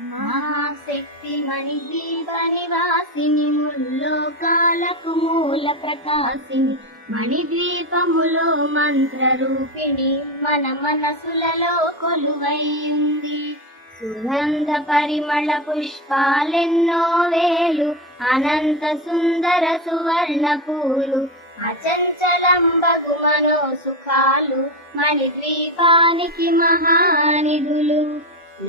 మహాశక్తి మణిద్వీప నివాసిని ముల్లోకాలకు మూల ప్రకాశిని మణిద్వీపములో మంత్ర రూపిణి మన మనసులలో కొలువైంది. సుగంధ పరిమళ పుష్పాలెన్నో వేలు అనంత సుందర సువర్ణ పూలు అచంచలంబగు మనో సుఖాలు మణిద్వీపానికి మహానిధులు.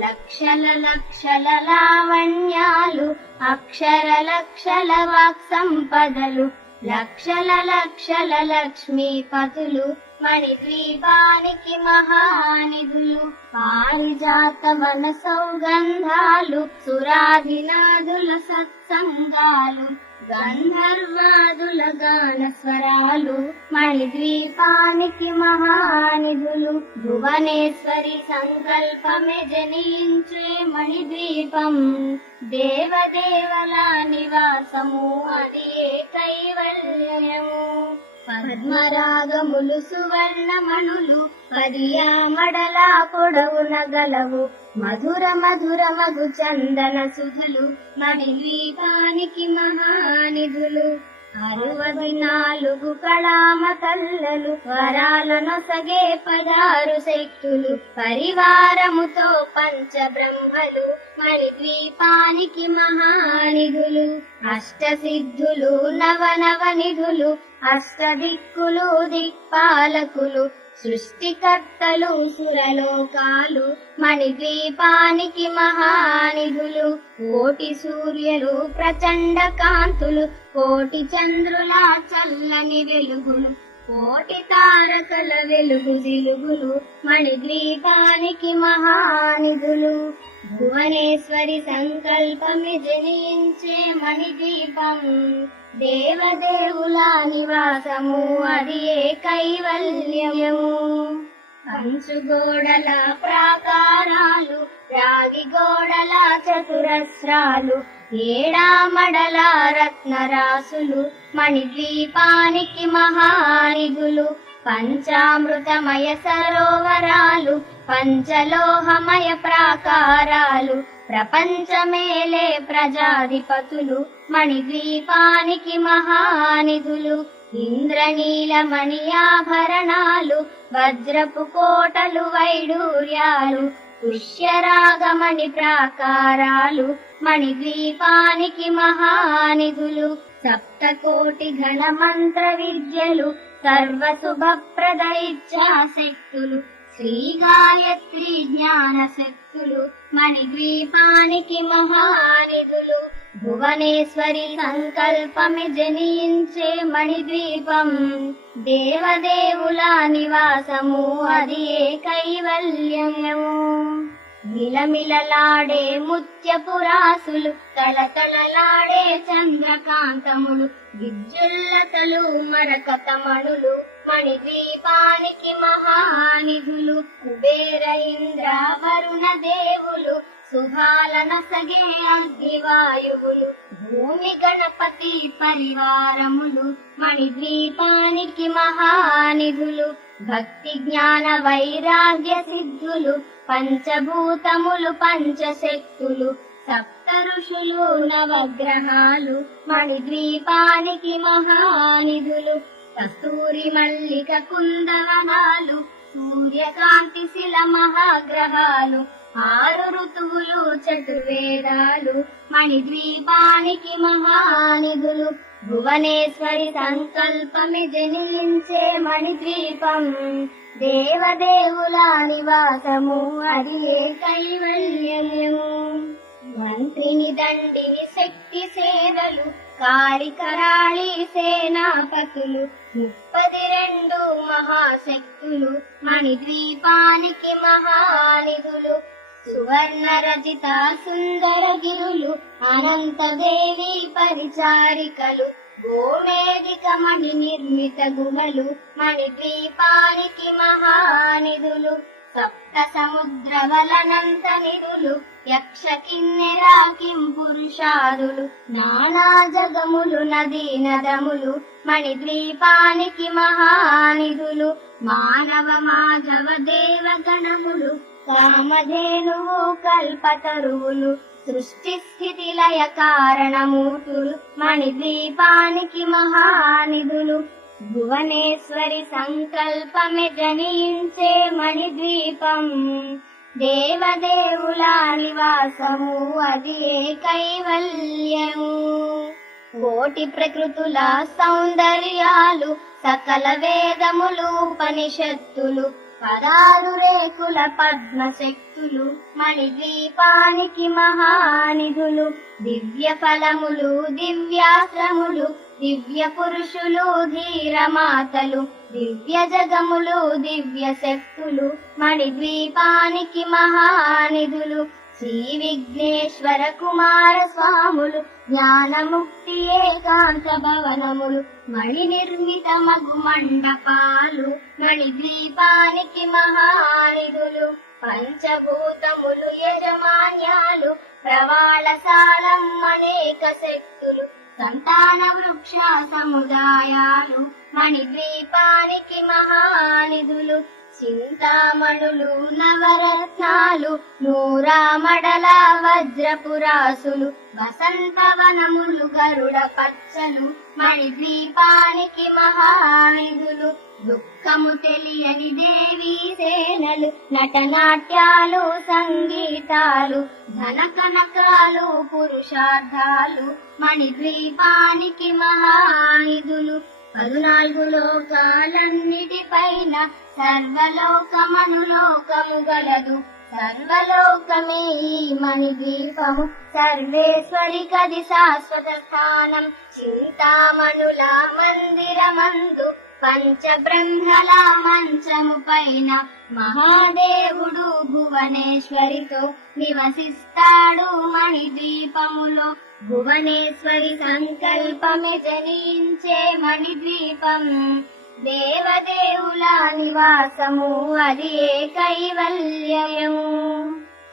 లక్షల లక్షల లావణ్యాలు అక్షర లక్షల వాక్ సంపదలు లక్షల లక్షల లక్ష్మీపతులు మణిద్వీపానికి మహానిధులు. పారిజాత వన సౌగంధాలు సురాధినాదుల సత్సంగాలు గంధర్వాదుల గాన స్వరాలు మణిద్వీపానికి మహానిధులు. భువనేశ్వరి సంకల్పమే జనించే మణిద్వీపం దేవదేవల నివాసము అది ఏ కైవల్యము. పద్మరాగములు సువర్ణమణులు పదియామడల పొడవున గలవు మధుర మధుర మగు చందన సుధులు మణిద్వీపానికి మహానిధులు. 64 కళామ కల్లలు వరాలనొసగే 16 శక్తులు పరివారముతో పంచబ్రహ్మలు మణిద్వీపానికి మహానిధులు. అష్టసిద్ధులు నవనవనిధులు అష్టదిక్కులు దిక్పాలకులు సృష్టికర్తలు సురలోకాలు మణిద్వీపానికి మహానిధులు. కోటి సూర్యులు ప్రచండ కాంతులు కోటి చంద్రుల చల్లని వెలుగులు కోటి తారకల వెలుగు జిలుగులు మణిద్వీపానికి మహానిధులు. భువనేశ్వరి సంకల్పమి జనించే మణిద్వీపం దేవదేవుల నివాసము అది ఏ కైవల్యము. కంచుగోడల ప్రాకారాలు రాగి గోడల చతురస్రాలు ఏడామడల రత్నరాసులు మణిద్వీపానికి మహానిధులు. పంచామృతమయ సరోవరాలు పంచలోహమయ ప్రాకారాలు ప్రపంచమేలే ప్రజాధిపతులు మణిద్వీపానికి మహానిధులు. ఇంద్రనీలమణి ఆభరణాలు వజ్రపు కోటలు వైడూర్యాలు పుష్యరాగమణి ప్రాకారాలు మణిద్వీపానికి మహానిధులు. సప్తకోటి ఘన మంత్ర విద్యలు సర్వశుభప్రద ఇచ్ఛాశక్తులు శ్రీ గాయత్రి జ్ఞాన శక్తులు మణిద్వీపానికి మహానిధులు. భువనేశ్వరి సంకల్పమి జనించే మణిద్వీపం దేవదేవుల నివాసము అది ఏ కైవల్యము. మిలమిలలాడే ముత్యపురాసులు తలతలలాడే చంద్రకాంతములు విద్యుల్లతలు మరకతమణులు మణిద్వీపానికి మహానిధులు. కుబేర ఇంద్ర వరుణ దేవులు సుహాలనసగే అగ్నివాయువులు భూమి గణపతి పరివారములు మణిద్వీపానికి మహానిధులు. భక్తి జ్ఞాన వైరాగ్య సిద్ధులు పంచభూతములు పంచశక్తులు సప్త ఋషులు నవగ్రహాలు మణిద్వీపానికి మహానిధులు. కస్తూరి మల్లిక కుందవనాలు సూర్యకాంతి శిల మహాగ్రహాలు 6 ఋతువులు చతుర్వేదాలు మణిద్వీపానికి మహానిధులు. భువనేశ్వరి సంకల్పమి జనించే మణిద్వీపం దేవదేవుల నివాసము అది ఏ కైవల్యము. మంత్రిని దండిని శక్తి సేవలు కాళికరాళి సేనాపతులు 32 మహాశక్తులు మణిద్వీపానికి మహానిధులు. సువర్ణ రచిత సుందర గిరులు అనంత దేవి పరిచారికలు గోమేదిక మణి నిర్మిత గుమలు మణిద్వీపానికి మహానిధులు. సప్త సముద్ర వలనంత నిధులు యక్ష కిన్నెర కిం పురుషాదులు నానా జగములు నదీ నదములు మణిద్వీపానికి మహానిధులు. మానవ మాధవ దేవ గణములు కామధేనువు కల్పతరువులు సృష్టి స్థితి లయ కారణమూర్తులు మణిద్వీపానికి మహానిధులు భువనేశ్వరి సంకల్పమే జనించే మణిద్వీపం దేవదేవుల నివాసము అది కైవల్యము కోటి ప్రకృతుల సౌందర్యాలు సకల వేదములు ఉపనిషత్తులు 16 రేకుల పద్మశక్తులు మణిద్వీపానికి మహానిధులు దివ్య ఫలములు దివ్యాశ్రములు దివ్య పురుషులు ధీరమాతలు దివ్య జగములు దివ్య శక్తులు మణిద్వీపానికి మహానిధులు శ్రీ విఘ్నేశ్వర కుమార స్వాములు జ్ఞానముక్తి ఏకాంత భవనములు మణి నిర్మిత మగు మండపాలు మణిద్వీపానికి మహానిధులు పంచభూతములు యజమాన్యాలు ప్రవాళశాలం అనేక శక్తులు సంతాన వృక్ష సముదాయాలు మణిద్వీపానికి మహానిధులు చింతామణులు నవరత్నాలు నూరామడల వజ్రపురాసులు వసంతవనములు గరుడ పచ్చలు మణిద్వీపానికి మహానిధులు దుఃఖము తెలియని దేవీ సేనలు నటనాట్యాలు సంగీతాలు ధన కనకాలు పురుషార్థాలు మణిద్వీపానికి మహానిధులు 14 లోకాలన్నిటిపైన సర్వలోకమనులోకము గలదు సర్వలోకమే ఈ మణిద్వీపము సర్వేశ్వరి కది శాశ్వత స్థానం చింతామణుల మందిరమందు పంచబ్రహ్మల మంచము పైన మహాదేవుడు భువనేశ్వరితో నివసిస్తాడు మణిద్వీపములో భువనేశ్వరి సంకల్పమే జనించే మణిద్వీపం దేవదేవుల నివాసము అది కైవల్యము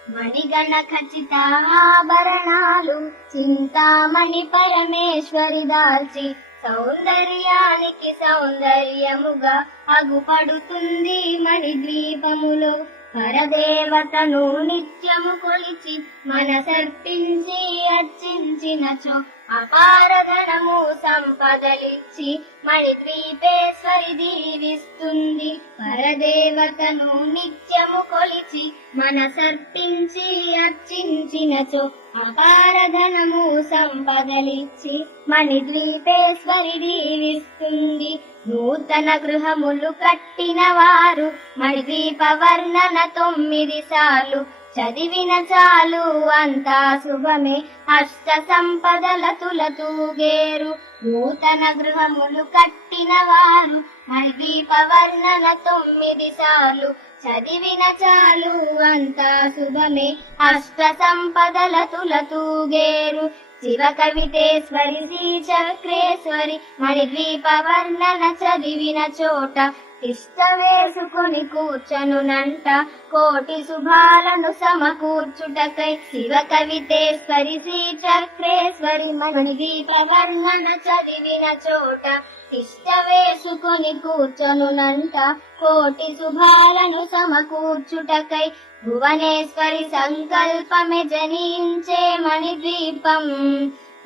మణిగణ ఖచ్చిత ఆభరణాలు చింతామణి పరమేశ్వరి దాల్చి సౌందర్యానికి సౌందర్యముగా అగుపడుతుంది మణిద్వీపములో పరదేవతను నిత్యము కొలిచి మనసర్పించి అర్చించినచో అపారధనము సంపదలిచ్చి మణిద్వీపేశ్వరి దీవిస్తుంది పరదేవతను నిత్యము కొలిచి మనసర్పించి అర్చించినచో అపారధనము సంపదలిచ్చి మణిద్వీపేశ్వరి దీవిస్తుంది నూతన గృహములు కట్టిన వారు మణిద్వీప వర్ణన 9 సార్లు చదివిన చాలు అంతా శుభమే అష్ట సంపదల తులతూగేరు నూతన గృహములు కట్టిన వారు మణిద్వీప వర్ణన 9 సార్లు చదివిన చాలు అంతా శుభమే అష్ట సంపదల తులతూగేరు శివ కవితేశ్వరి శ్రీ చక్రేశ్వరి మణిద్వీప వర్ణన చదివిన చోట తిష్ట వేసుకుని కూర్చనునంట కోటి శుభాలను సమకూర్చుటకై శివ కవితేశ్వరి శ్రీ చక్రేశ్వరి మణిద్వీప వర్ణన చదివిన చోట తిష్ట వేసుకుని కూర్చనునంట కోటి శుభాలను సమకూర్చుటకై భువనేశ్వరి సంకల్పమే జనించే మణిద్వీపం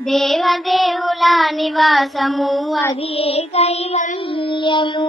దేవదేవుల నివాసము అది కైవల్యము